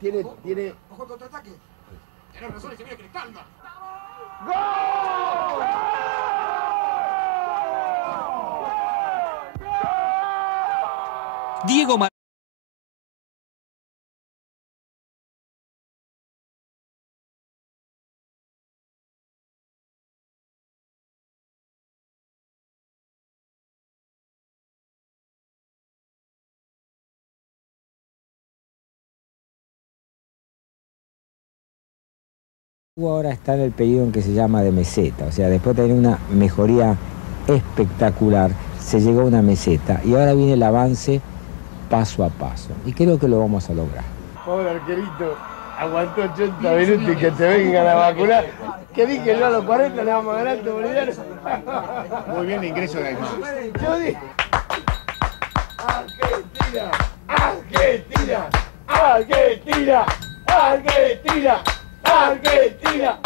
Tiene... Ojo el contraataque. Tenés razón, se mira que le calma. ¡Gol! Diego Maradona. Ahora está en el periodo en que se llama de meseta, o sea, después de tener una mejoría espectacular, se llegó a una meseta y ahora viene el avance paso a paso y creo que lo vamos a lograr. Pobre arquerito, aguantó 80 minutos y que te vengan a vacunar. Que dije yo a los 40 le vamos a ganar tu boliviano. Muy bien el ingreso de Aymar. Yo dije... Argentina, Argentina, Argentina, Argentina, Argentina.